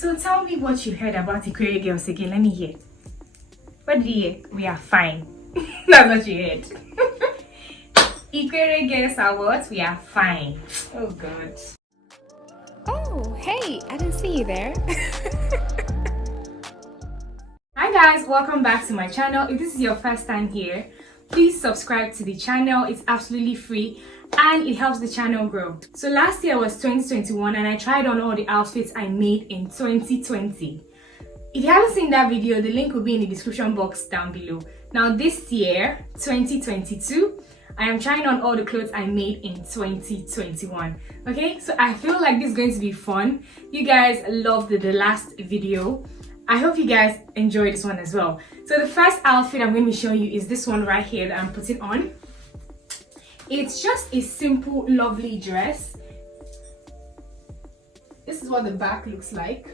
So tell me what you heard about Ikwere girls again. Let me hear. What did you hear? We are fine. That's what you heard. Ikwere girls are what? We are fine. Oh God. Oh, hey, I didn't see you there. Hi guys, welcome back to my channel. If this is your first time here, please subscribe to the channel. It's absolutely free and it helps the channel grow. So last year was 2021 and I tried on all the outfits I made in 2020. If you haven't seen that video, the link will be in the description box down below. Now this year, 2022, I am trying on all the clothes I made in 2021. Okay, so I feel like this is going to be fun. You guys loved the last video. I hope you guys enjoy this one as well. So the first outfit I'm going to show you is this one right here that I'm putting on. It's just a simple, lovely dress. This is what the back looks like.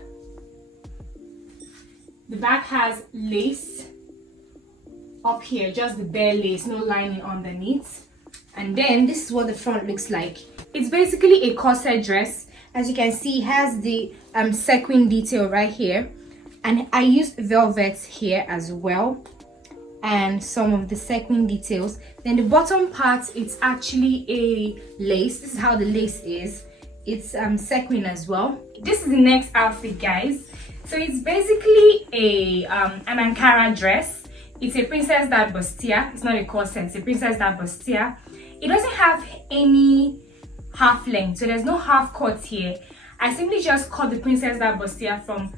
The back has lace up here, just the bare lace, no lining underneath. And then this is what the front looks like. It's basically a corset dress. As you can see, it has the sequin detail right here. And I used velvet here as well, and some of the sequin details. Then the bottom part, it's actually a lace. This is how the lace is. It's sequin as well. This is the next outfit, guys. So it's basically an Ankara dress. It's a princess that bustier. It's not a corset, it's a princess that bustier. It doesn't have any half length, so there's no half cut here. I simply just cut the princess that bustier from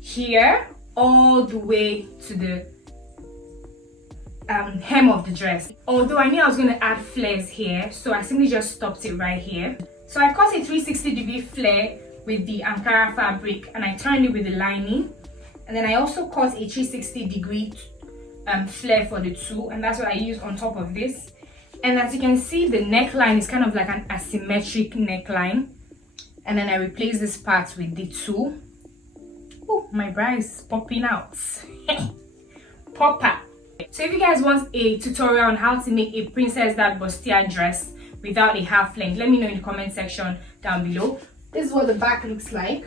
here all the way to the hem of the dress. Although I knew I was going to add flares here, so I simply just stopped it right here. So I cut a 360-degree flare with the Ankara fabric and I turned it with the lining, and then I also cut a 360-degree flare for the two, and that's what I used on top of this. And as you can see, the neckline is kind of like an asymmetric neckline, and then I replaced this part with the two. Oh, my bra is popping out. Popper. So if you guys want a tutorial on how to make a princess that bustier dress without a half length, let me know in the comment section down below. This is what the back looks like.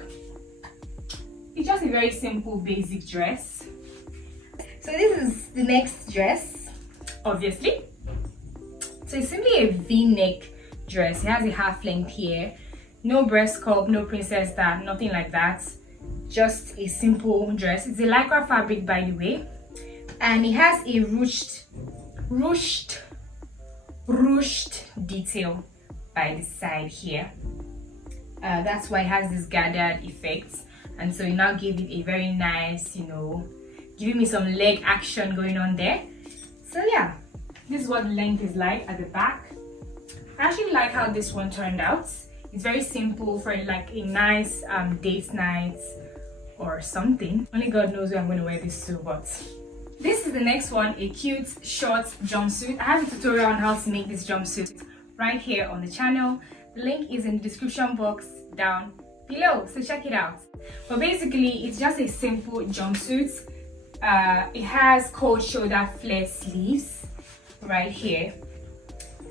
It's just a very simple basic dress. So this is the next dress, obviously. So it's simply a v-neck dress. It has a half length here. No breast cup, no princess that, nothing like that. Just a simple dress. It's a lycra fabric, by the way, and it has a ruched detail by the side here. That's why it has this gathered effect, and so it now gave it a very nice, you know, giving me some leg action going on there. So yeah, this is what the length is like at the back. I actually like how this one turned out. It's very simple for like a nice date night or something. Only God knows where I'm going to wear this to, but this is the next one, a cute short jumpsuit. I have a tutorial on how to make this jumpsuit right here on the channel. The link is in the description box down below, so check it out. But basically, it's just a simple jumpsuit. It has cold shoulder flare sleeves right here,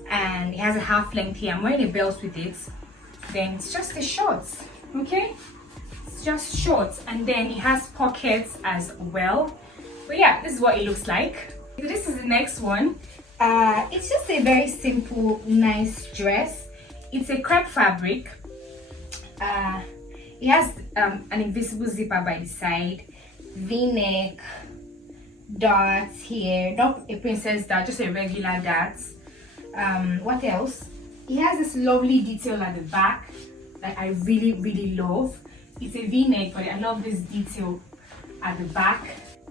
and it has a half length here. I'm wearing a belt with it. Then it's just a shorts, okay? Just shorts, and then it has pockets as well. But yeah, this is what it looks like. So this is the next one. It's just a very simple, nice dress. It's a crepe fabric. It has an invisible zipper by the side, v-neck, darts here, not a princess dart, just a regular dart. What else? It has this lovely detail at the back that I really love. It's a v-neck, but I love this detail at the back,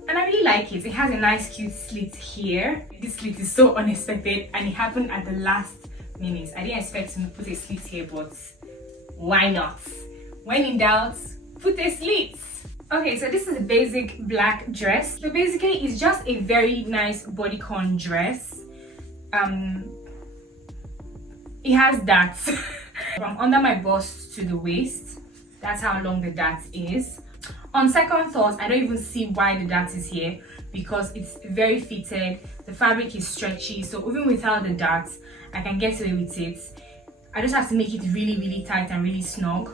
and I really like it. It has a nice cute slit here. This slit is so unexpected and it happened at the last minute. I didn't expect to put a slit here, but why not? When in doubt, put a slit. Okay, so this is a basic black dress. So basically it's just a very nice bodycon dress. It has darts from under my bust to the waist. That's how long the dart is. On second thought, I don't even see why the dart is here, because it's very fitted. The fabric is stretchy, so even without the dart, I can get away with it. I just have to make it really tight and really snug.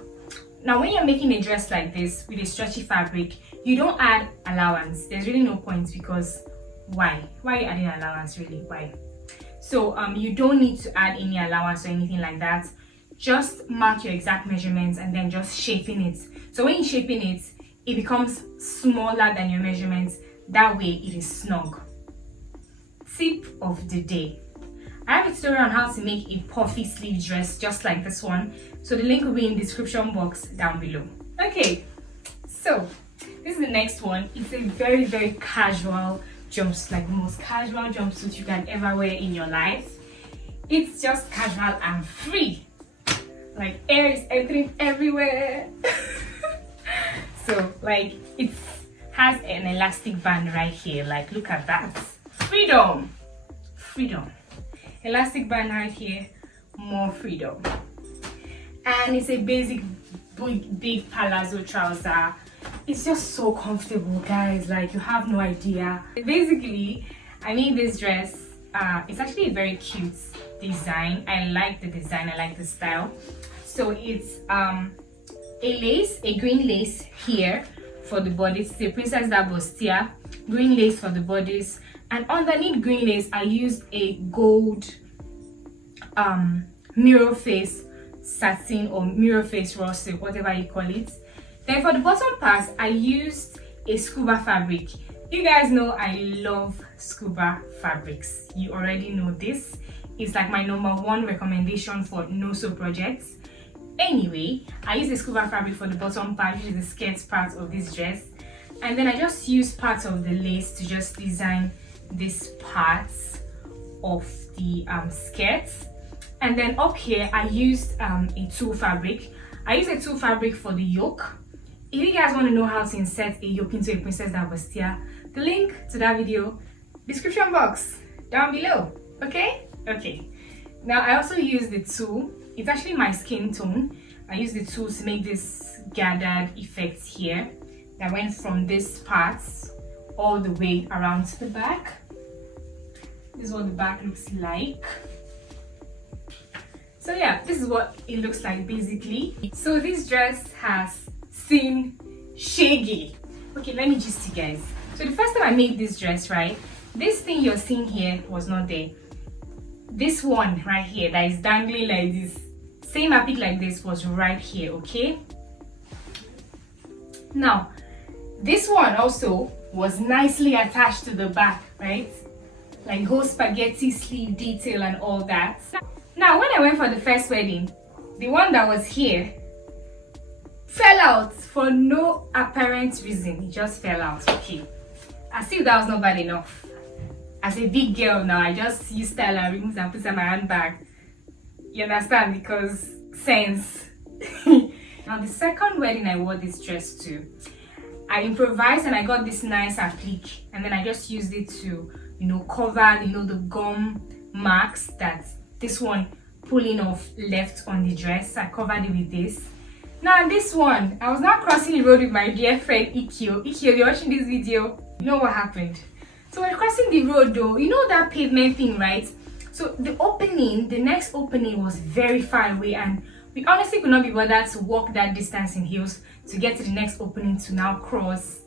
Now when you're making a dress like this with a stretchy fabric, you don't add allowance. There's really no point, because why are you adding allowance really? Why? So you don't need to add any allowance or anything like that. Just mark your exact measurements and then just shaping it. So when you're shaping it, it becomes smaller than your measurements. That way it is snug. Tip of the day: I have a tutorial on how to make a puffy sleeve dress just like this one, so the link will be in the description box down below. Okay, so this is the next one. It's a very, very casual jumpsuit, like the most casual jumpsuit you can ever wear in your life. It's just casual and free, like air is entering everywhere. So like it has an elastic band right here, like look at that. Freedom. Elastic band right here, more freedom. And it's a basic big palazzo trouser. It's just so comfortable, guys, like you have no idea. Basically, I made this dress. It's actually a very cute design. I like the design, I like the style. So it's a green lace here for the bodice. It's a Princess d'Abostia, green lace for the bodice. And underneath green lace, I used a gold mirror face satin or mirror face raw silk, whatever you call it. Then for the bottom part, I used a scuba fabric. You guys know I love scuba fabrics. You already know this. It's like my #1 recommendation for no-sew projects. Anyway, I used a scuba fabric for the bottom part, which is the skirt part of this dress. And then I just used parts of the lace to just design this parts of the skirt. And then up here I used a tulle fabric. I used a tulle fabric for the yoke. If you guys want to know how to insert a yoke into a Princess d'Abostia, the link to that video, description box down below. Okay. Now I also used the tulle. It's actually my skin tone. I used the tulle to make this gathered effect here that went from this part all the way around to the back. This is what the back looks like. So yeah, this is what it looks like basically. So this dress has seen shaggy. Okay, let me just see, guys. So the first time I made this dress, right, this thing you're seeing here was not there. This one right here that is dangling like this, same epic like this, was right here. Okay, now this one also was nicely attached to the back, right, like whole spaghetti sleeve detail and all that. Now when I went for the first wedding, the one that was here fell out for no apparent reason. It just fell out. Okay, as if that was not bad enough. As a big girl now, I just use style and rings and put in my handbag. You understand? Because sense. Now the second wedding I wore this dress to, I improvised and I got this nice applique, and then I just used it to, you know, cover, you know, the gum marks that this one pulling off left on the dress. I covered it with this. Now this one, I was now crossing the road with my dear friend Ikio. Ikio, you're watching this video. You know what happened? So we're crossing the road though. You know that pavement thing, right? So the opening, the next opening was very far away, and we honestly could not be bothered to walk that distance in heels to get to the next opening to now cross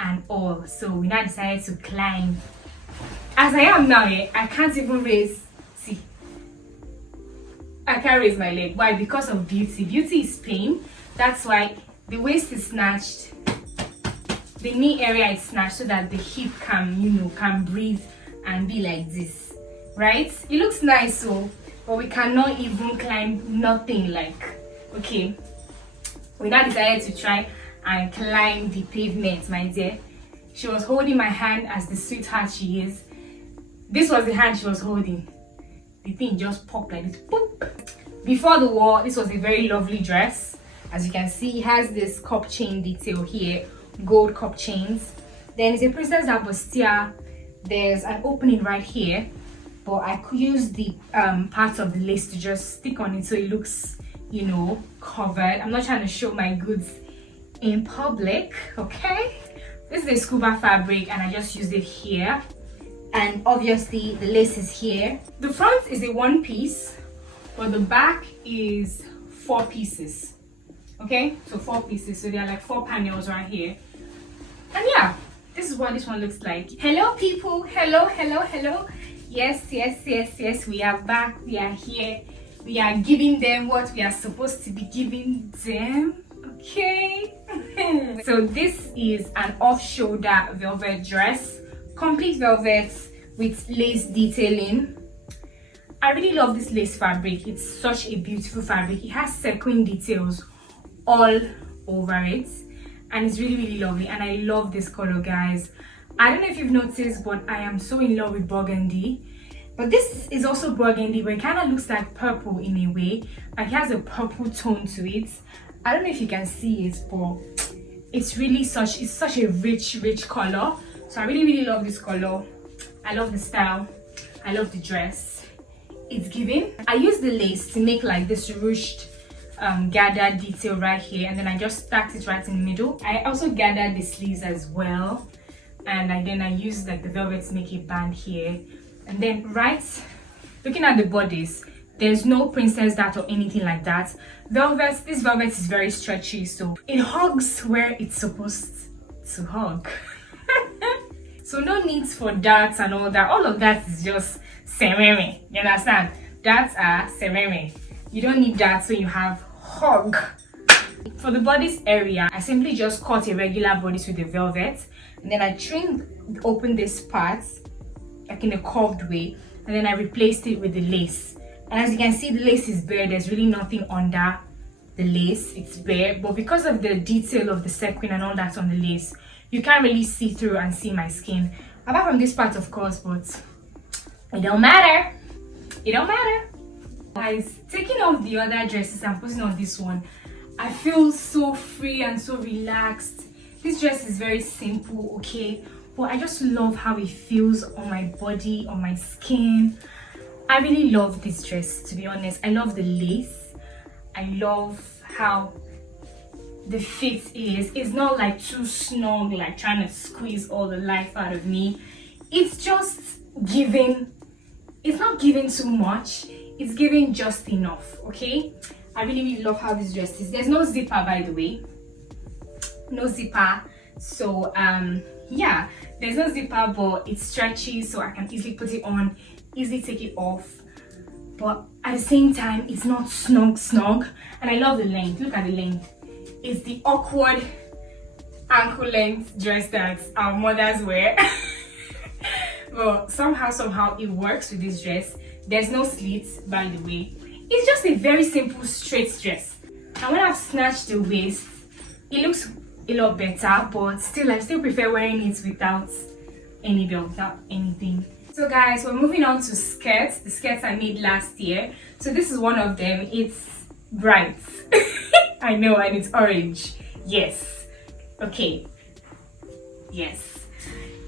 and all. So we now decided to climb. As I am now, I can't even raise. See, I can't raise my leg. Why? Because of beauty. Beauty is pain. That's why the waist is snatched, the knee area is snatched, so that the hip can, you know, can breathe and be like this, right? It looks nice, so, but we cannot even climb nothing. Like, okay, we now decided to try and climb the pavement, my dear. She was holding my hand as the sweetheart she is. This was the hand she was holding. The thing just popped like this. Boop. Before the war, this was a very lovely dress. As you can see, it has this cup chain detail here, gold cup chains. Then it's a Princess d'Abostia. There's an opening right here, but I could use the parts of the lace to just stick on it so it looks, you know, covered. I'm not trying to show my goods in public, okay? This is a scuba fabric and I just used it here, and obviously the lace is here. The front is a one piece, but the back is 4 pieces. Okay, so 4 pieces, so there are like 4 panels right here. And yeah, this is what this one looks like. Hello people, hello. Yes, we are back, we are here, we are giving them what we are supposed to be giving them. Okay. So this is an off-shoulder velvet dress, complete velvet with lace detailing. I really love this lace fabric. It's such a beautiful fabric. It has sequin details all over it, and it's really lovely. And I love this color, guys. I don't know if you've noticed, but I am so in love with burgundy. But this is also burgundy, but it kind of looks like purple in a way. Like it has a purple tone to it. I don't know if you can see it, but it's really such a rich color. So I really love this color. I love the style. I love the dress. It's giving. I use the lace to make like this ruched gathered detail right here, and then I just stacked it right in the middle. I also gathered the sleeves as well, and then I used like the velvet to make a band here. And then right, looking at the bodice, there's no princess dart or anything like that. This velvet is very stretchy, so it hugs where it's supposed to hug. So no needs for darts and all that. All of that is just serere. You understand? Darts are serere. You don't need darts when you have hug. For the bodice area, I simply just cut a regular bodice with the velvet, and then I open this part like in a curved way, and then I replaced it with the lace. And as you can see, the lace is bare. There's really nothing under the lace. It's bare, but because of the detail of the sequin and all that on the lace, you can't really see through and see my skin, apart from this part of course, but it don't matter. Guys, taking off the other dresses and putting on this one, I feel so free and so relaxed. This dress is very simple, okay, but I just love how it feels on my body, on my skin. I really love this dress, to be honest. I love the lace. I love how the fit is. It's not like too snug, like trying to squeeze all the life out of me. It's just giving. It's not giving too much. It's giving just enough, okay? I really love how this dress is. There's no zipper, by the way. No zipper. So yeah, there's no zipper, but it's stretchy, so I can easily put it on, easily take it off. But at the same time, it's not snug. And I love the length. Look at the length. It's the awkward ankle length dress that our mothers wear. But somehow it works with this dress. There's no slits, by the way. It's just a very simple straight dress. And when I've snatched the waist, it looks a lot better, but still I still prefer wearing it without any belt, without anything. So guys, we're moving on to skirts. The skirts I made last year. So this is one of them. It's bright. I know, and it's orange. Yes. Okay. Yes.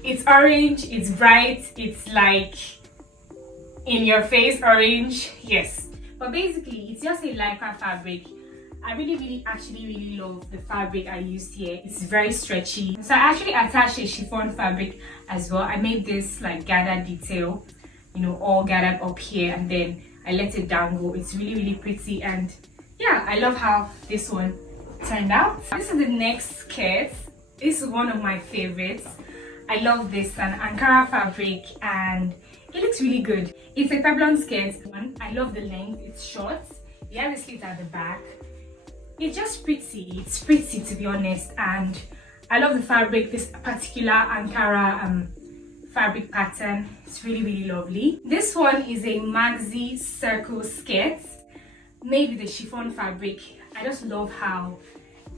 It's orange, it's bright, it's like in your face orange. Yes. But basically, it's just a lycra fabric. I really love the fabric I used here. It's very stretchy. So I actually attached a chiffon fabric as well. I made this like gathered detail, you know, all gathered up here, and then I let it dangle. It's really pretty, and yeah, I love how this one turned out. This is the next skirt. This is one of my favorites. I love this, an Ankara fabric, and it looks really good. It's a peplum skirt. I love the length. It's short. It has a slit at the back. It's just pretty. It's pretty, to be honest, and I love the fabric. This particular Ankara fabric pattern. It's really lovely. This one is a maxi circle skirt made with the chiffon fabric. I just love how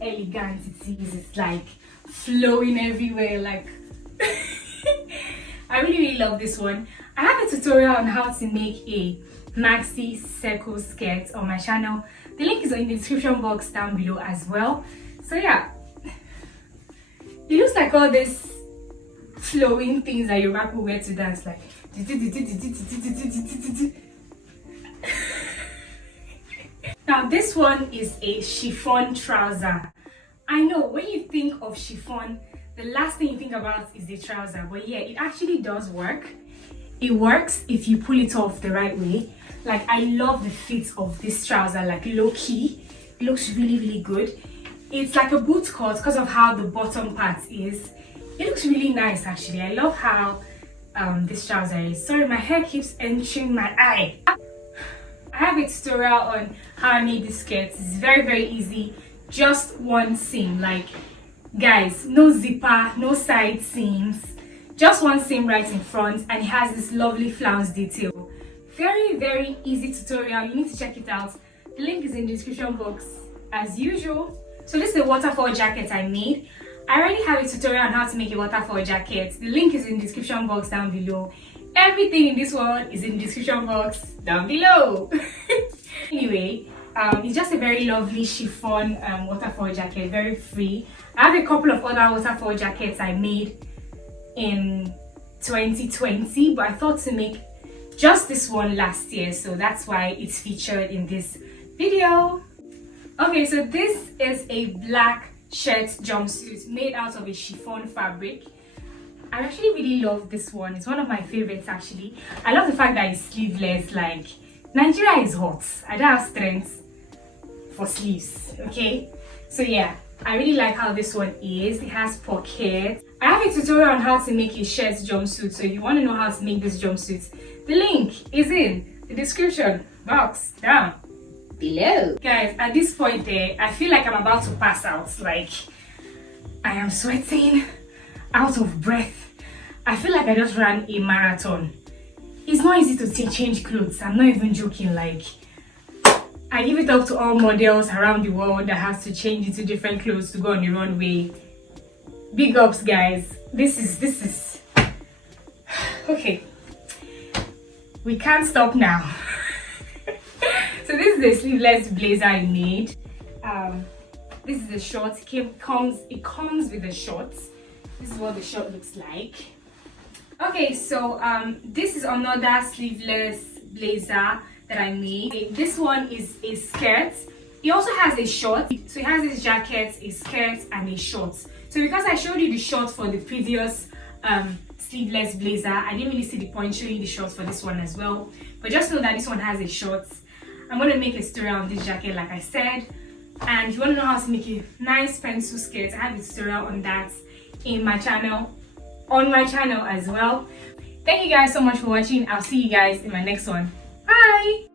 elegant it is. It's like flowing everywhere, like I really love this one. I have a tutorial on how to make a maxi circle skirt on my channel. The link is in the description box down below as well. So yeah, it looks like all these flowing things that your people wear to dance, like now this one is a chiffon trouser. I know when you think of chiffon, the last thing you think about is the trouser, but yeah, it actually does work. It works if you pull it off the right way. Like, I love the fit of this trouser, like low key. It looks really good. It's like a boot cut because of how the bottom part is. It looks really nice actually. I love how this trouser is. Sorry, my hair keeps entering my eye. I have a tutorial on how I made this skirt. It's very easy. Just one seam. Like, guys, no zipper, no side seams, just one seam right in front, and it has this lovely flounce detail. Very easy tutorial. You need to check it out. The link is in the description box as usual. So this is a waterfall jacket I made. I already have a tutorial on how to make a waterfall jacket. The link is in the description box down below. Everything in this world is in the description box down below. Anyway, it's just a very lovely chiffon waterfall jacket, very free. I have a couple of other waterfall jackets I made in 2020, but I thought to make just this one last year, so that's why it's featured in this video. Okay, so this is a black shirt jumpsuit made out of a chiffon fabric. I actually really love this one. It's one of my favorites actually. I love the fact that it's sleeveless. Like, Nigeria is hot. I don't have strength for sleeves, okay? So yeah, I really like how this one is. It has pockets. I have a tutorial on how to make a shirt jumpsuit, so if you want to know how to make this jumpsuit, the link is in the description box down below. Guys, at this point there, I feel like I'm about to pass out. Like, I am sweating, out of breath. I feel like I just ran a marathon. It's not easy to change clothes. I'm not even joking. Like, I give it up to all models around the world that have to change into different clothes to go on the runway. Big ups, guys. This is okay. We can't stop now. So this is the sleeveless blazer I made. This is the short. It comes with the shorts. This is what the short looks like. Okay, so this is another sleeveless blazer that I made. This one is a skirt. It also has a short. So it has this jacket, a skirt, and a short. So because I showed you the short for the previous sleeveless blazer, I didn't really see the point showing the shorts for this one as well. But just know that this one has a short. I'm going to make a tutorial on this jacket like I said. And if you want to know how to make a nice pencil skirt, I have a tutorial on that in my channel, on my channel as well. Thank you guys so much for watching. I'll see you guys in my next one. Bye!